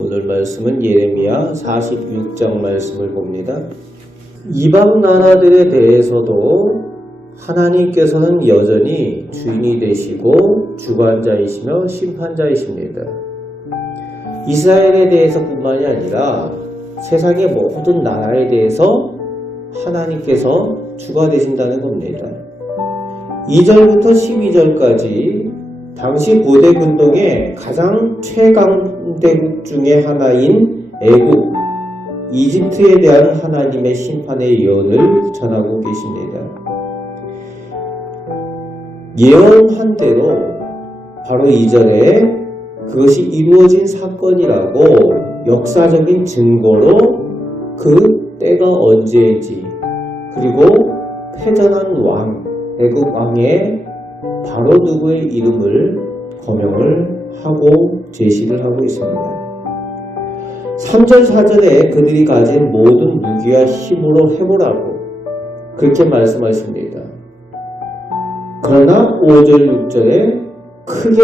오늘 말씀은 예레미야 46장 말씀을 봅니다. 이방 나라들에 대해서도 하나님께서는 여전히 주인이 되시고 주관자이시며 심판자이십니다. 이스라엘에 대해서뿐만이 아니라 세상의 모든 나라에 대해서 하나님께서 주가 되신다는 겁니다. 2절부터 12절까지 당시 고대 근동의 가장 최강대국 중의 하나인 애국, 이집트에 대한 하나님의 심판의 예언을 전하고 계십니다. 예언한 대로 바로 2절에 그것이 이루어진 사건이라고 역사적인 증거로 그 때가 언제인지, 그리고 패전한 왕, 애국 왕의 바로 누구의 이름을 거명을 하고 제시를 하고 있습니다. 3절 4절에 그들이 가진 모든 무기와 힘으로 해보라고 그렇게 말씀하십니다. 그러나 5절 6절에 크게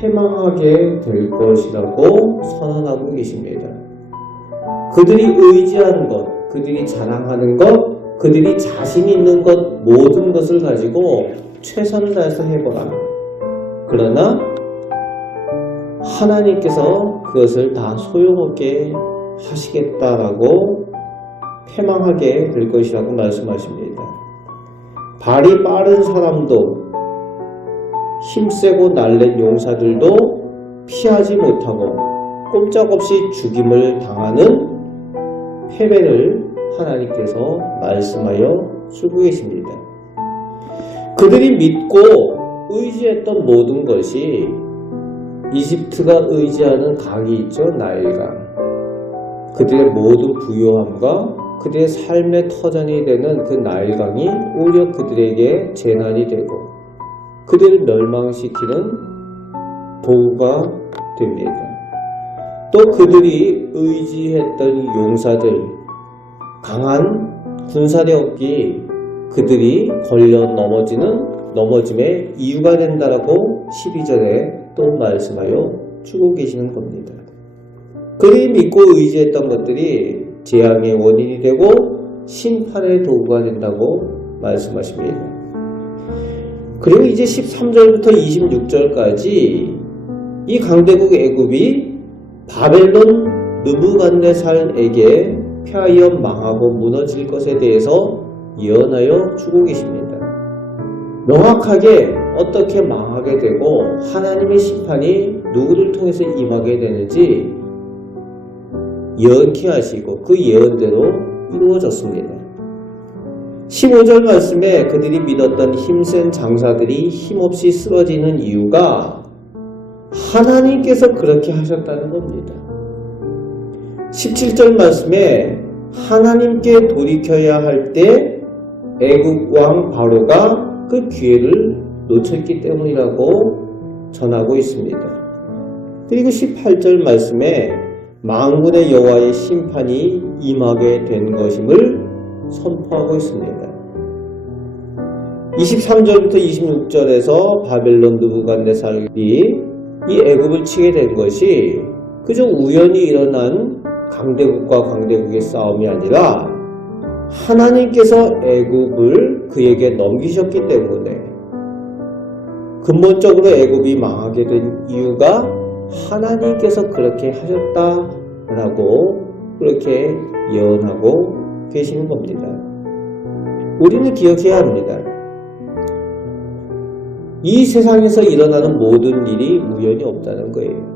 패망하게 될 것이라고 선언하고 계십니다. 그들이 의지하는 것, 그들이 자랑하는 것, 그들이 자신 있는 것, 모든 것을 가지고 최선을 다해서 해보라. 그러나 하나님께서 그것을 다 소용없게 하시겠다라고 패망하게 될 것이라고 말씀하십니다. 발이 빠른 사람도, 힘세고 날랜 용사들도 피하지 못하고 꼼짝없이 죽임을 당하는 패배를 하나님께서 말씀하여 주고 계십니다. 그들이 믿고 의지했던 모든 것이 이집트가 의지하는 강이 있죠. 나일강. 그들의 모든 부요함과 그들의 삶의 터전이 되는 그 나일강이 오히려 그들에게 재난이 되고 그들을 멸망시키는 도구가 됩니다. 또 그들이 의지했던 용사들, 강한 군사력이 그들이 걸려 넘어짐의 이유가 된다라고 12절에 또 말씀하여 주고 계시는 겁니다. 그들이 믿고 의지했던 것들이 재앙의 원인이 되고 심판의 도구가 된다고 말씀하십니다. 그리고 이제 13절부터 26절까지 이 강대국 애굽이 바벨론 느부갓네살에게 패하여 망하고 무너질 것에 대해서 예언하여 주고 계십니다. 명확하게 어떻게 망하게 되고 하나님의 심판이 누구를 통해서 임하게 되는지 예언케 하시고 그 예언대로 이루어졌습니다. 15절 말씀에 그들이 믿었던 힘센 장사들이 힘없이 쓰러지는 이유가 하나님께서 그렇게 하셨다는 겁니다. 17절 말씀에 하나님께 돌이켜야 할 때 애국 왕 바로가 그 기회를 놓쳤기 때문이라고 전하고 있습니다. 그리고 18절 말씀에 만군의 여호와의 심판이 임하게 된 것임을 선포하고 있습니다. 23절부터 26절에서 바벨론 느부갓네살이 이 애굽을 치게 된 것이 그저 우연히 일어난 강대국과 강대국의 싸움이 아니라 하나님께서 애굽을 그에게 넘기셨기 때문에 근본적으로 애굽이 망하게 된 이유가 하나님께서 그렇게 하셨다라고 그렇게 예언하고 계시는 겁니다. 우리는 기억해야 합니다. 이 세상에서 일어나는 모든 일이 우연이 없다는 거예요.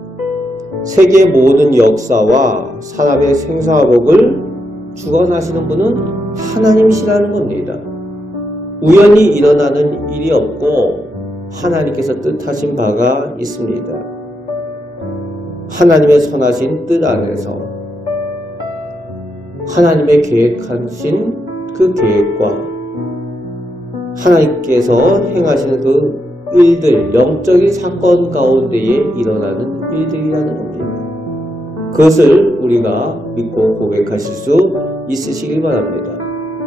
세계의 모든 역사와 사람의 생사복을 주관하시는 분은 하나님이시라는 겁니다. 우연히 일어나는 일이 없고 하나님께서 뜻하신 바가 있습니다. 하나님의 선하신 뜻 안에서 하나님의 계획하신 그 계획과 하나님께서 행하시는 그 일들, 영적인 사건 가운데에 일어나는 일들이라는 겁니다. 그것을 우리가 믿고 고백하실 수 있으시길 바랍니다.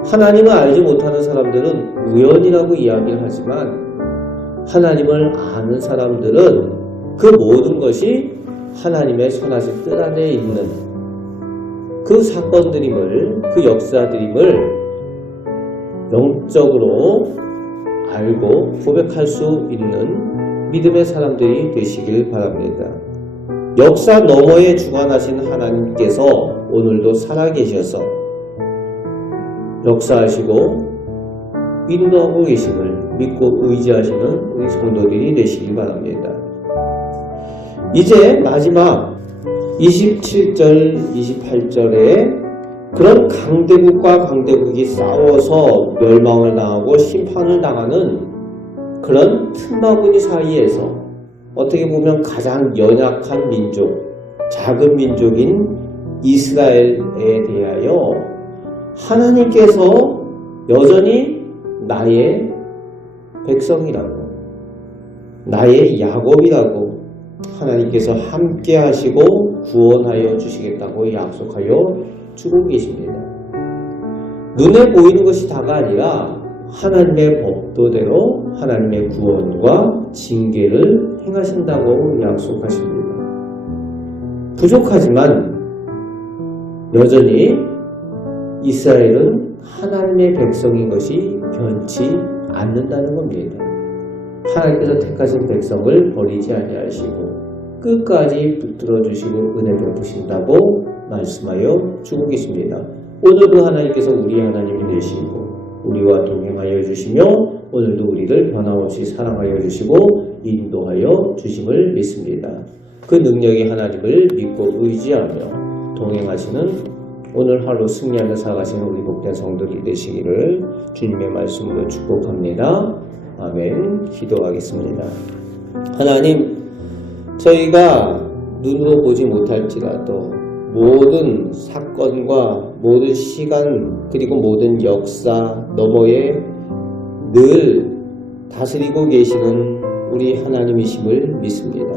하나님을 알지 못하는 사람들은 우연이라고 이야기를 하지만 하나님을 아는 사람들은 그 모든 것이 하나님의 선하신 뜻 안에 있는 그 사건들임을, 그 역사들임을 영적으로 알고 고백할 수 있는 믿음의 사람들이 되시길 바랍니다. 역사 너머에 주관하신 하나님께서 오늘도 살아계셔서 역사하시고 인도하고 계심을 믿고 의지하시는 우리 성도들이 되시길 바랍니다. 이제 마지막 27절, 28절에 그런 강대국과 강대국이 싸워서 멸망을 당하고 심판을 당하는 그런 틈바구니 사이에서 어떻게 보면 가장 연약한 민족, 작은 민족인 이스라엘에 대하여 하나님께서 여전히 나의 백성이라고, 나의 야곱이라고 하나님께서 함께 하시고 구원하여 주시겠다고 약속하여 주고 계십니다. 눈에 보이는 것이 다가 아니라 하나님의 법도대로 하나님의 구원과 징계를 행하신다고 약속하십니다. 부족하지만 여전히 이스라엘은 하나님의 백성인 것이 변치 않는다는 겁니다. 하나님께서 택하신 백성을 버리지 아니하시고 끝까지 붙들어 주시고 은혜 베푸신다고 말씀하여 주고 계십니다. 오늘도 하나님께서 우리 하나님이 되시고 우리와 동행하여 주시며 오늘도 우리를 변함없이 사랑하여 주시고 인도하여 주심을 믿습니다. 그 능력의 하나님을 믿고 의지하며 동행하시는 오늘 하루 승리하며 살아가시는 우리 복된 성도들이 되시기를 주님의 말씀으로 축복합니다. 아멘. 기도하겠습니다. 하나님, 저희가 눈으로 보지 못할지라도 모든 사건과 모든 시간 그리고 모든 역사 너머에 늘 다스리고 계시는 우리 하나님이심을 믿습니다.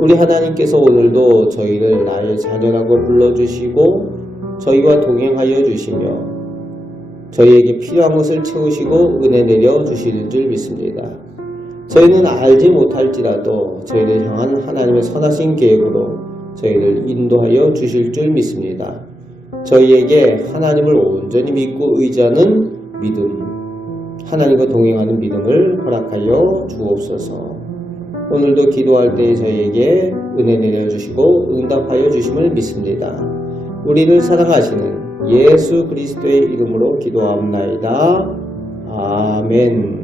우리 하나님께서 오늘도 저희를 나의 자녀라고 불러주시고 저희와 동행하여 주시며 저희에게 필요한 것을 채우시고 은혜 내려 주시는 줄 믿습니다. 저희는 알지 못할지라도 저희를 향한 하나님의 선하신 계획으로 저희를 인도하여 주실 줄 믿습니다. 저희에게 하나님을 온전히 믿고 의지하는 믿음, 하나님과 동행하는 믿음을 허락하여 주옵소서. 오늘도 기도할 때 저희에게 은혜 내려주시고 응답하여 주심을 믿습니다. 우리를 사랑하시는 예수 그리스도의 이름으로 기도합나이다. 아멘.